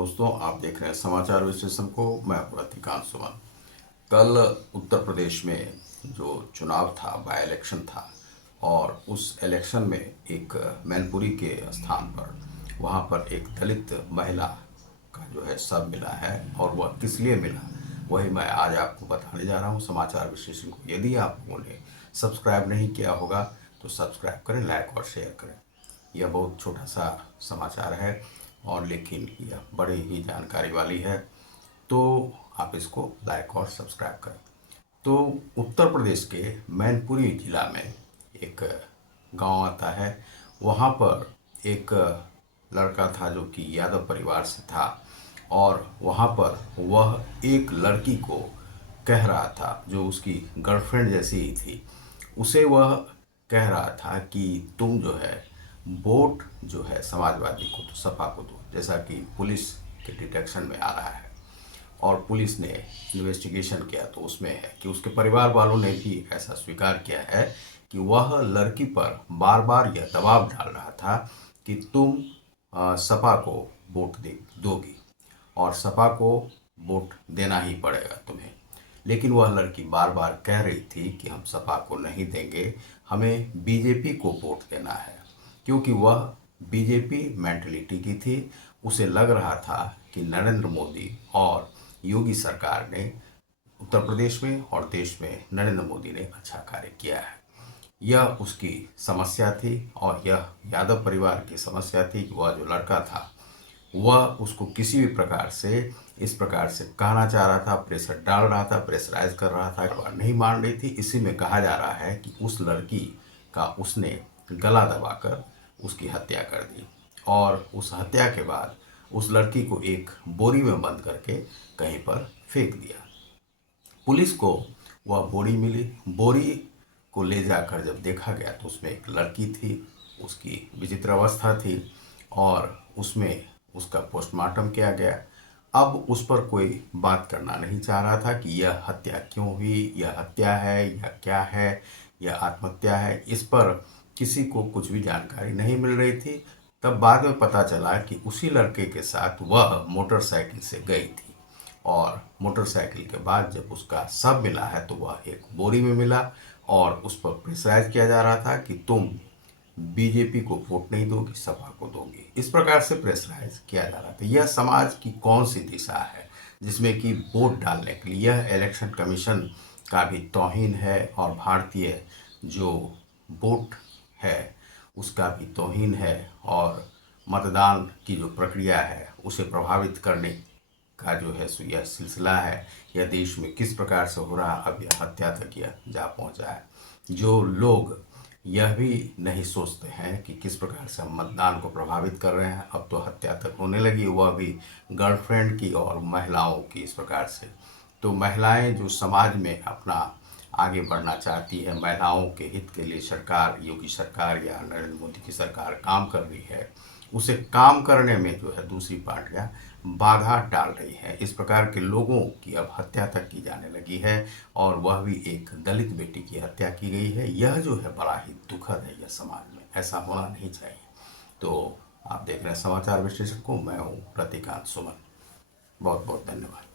दोस्तों, आप देख रहे हैं समाचार विश्लेषण को। मैं हूं रतिकांत सुमन। कल उत्तर प्रदेश में जो चुनाव था, बाय इलेक्शन था, और उस इलेक्शन में एक मैनपुरी के स्थान पर वहां पर एक दलित महिला का जो है शव मिला है। और वह किस लिए मिला, वही मैं आज आपको बताने जा रहा हूं समाचार विश्लेषण को। यदि आप लोगों ने सब्सक्राइब नहीं किया होगा तो सब्सक्राइब करें, लाइक और शेयर करें। यह बहुत छोटा सा समाचार है और लेकिन यह बड़ी ही जानकारी वाली है, तो आप इसको लाइक और सब्सक्राइब करें। तो उत्तर प्रदेश के मैनपुरी जिला में एक गांव आता है। वहां पर एक लड़का था जो कि यादव परिवार से था, और वहां पर वह एक लड़की को कह रहा था जो उसकी गर्लफ्रेंड जैसी ही थी। उसे वह कह रहा था कि तुम जो है वोट जो है समाजवादी को तो सपा को दो, जैसा कि पुलिस के डिटेक्शन में आ रहा है। और पुलिस ने इन्वेस्टिगेशन किया तो उसमें है कि उसके परिवार वालों ने भी ऐसा स्वीकार किया है कि वह लड़की पर बार बार यह दबाव डाल रहा था कि तुम सपा को वोट दोगी और सपा को वोट देना ही पड़ेगा तुम्हें। लेकिन वह लड़की बार बार कह रही थी कि हम सपा को नहीं देंगे, हमें बीजेपी को वोट देना है, क्योंकि वह बीजेपी मेंटलिटी की थी। उसे लग रहा था कि नरेंद्र मोदी और योगी सरकार ने उत्तर प्रदेश में और देश में नरेंद्र मोदी ने अच्छा कार्य किया है। यह उसकी समस्या थी और यह यादव परिवार की समस्या थी कि वह जो लड़का था वह उसको किसी भी प्रकार से इस प्रकार से कहना चाह रहा था, प्रेशर डाल रहा था, प्रेशराइज कर रहा था, वह नहीं मान रही थी। इसी में कहा जा रहा है कि उस लड़की का उसने गला दबाकर उसकी हत्या कर दी और उस हत्या के बाद उस लड़की को एक बोरी में बंद करके कहीं पर फेंक दिया। पुलिस को वह बोरी मिली। बोरी को ले जाकर जब देखा गया तो उसमें एक लड़की थी, उसकी विचित्र अवस्था थी और उसमें उसका पोस्टमार्टम किया गया। अब उस पर कोई बात करना नहीं चाह रहा था कि यह हत्या क्यों हुई, यह हत्या है या क्या है, यह आत्महत्या है। इस पर किसी को कुछ भी जानकारी नहीं मिल रही थी। तब बाद में पता चला कि उसी लड़के के साथ वह मोटरसाइकिल से गई थी और मोटरसाइकिल के बाद जब उसका शव मिला है तो वह एक बोरी में मिला और उस पर प्रेशराइज किया जा रहा था कि तुम बीजेपी को वोट नहीं दोगी, सपा को दोगी। इस प्रकार से प्रेशराइज किया जा रहा था। यह समाज की कौन सी दिशा है जिसमें कि वोट डालने के लिए यह इलेक्शन कमीशन का भी तौहीन है और भारतीय जो वोट है उसका भी तौहीन है और मतदान की जो प्रक्रिया है उसे प्रभावित करने का जो है सो यह सिलसिला है। यह देश में किस प्रकार से हो रहा, अब यह हत्या तक यह जा पहुंचा है। जो लोग यह भी नहीं सोचते हैं कि किस प्रकार से हम मतदान को प्रभावित कर रहे हैं, अब तो हत्या तक होने लगी, वह भी गर्लफ्रेंड की और महिलाओं की इस प्रकार से। तो महिलाएं जो समाज में अपना आगे बढ़ना चाहती है, महिलाओं के हित के लिए सरकार, योगी सरकार या नरेंद्र मोदी की सरकार काम कर रही है, उसे काम करने में जो है दूसरी पार्टियां बाधा डाल रही है। इस प्रकार के लोगों की अब हत्या तक की जाने लगी है और वह भी एक दलित बेटी की हत्या की गई है। यह जो है बड़ा ही दुखद है। यह समाज में ऐसा होना नहीं चाहिए। तो आप देख रहे हैं समाचार विश्लेषण को। मैं हूँ रतिकांत सुमन। बहुत बहुत धन्यवाद।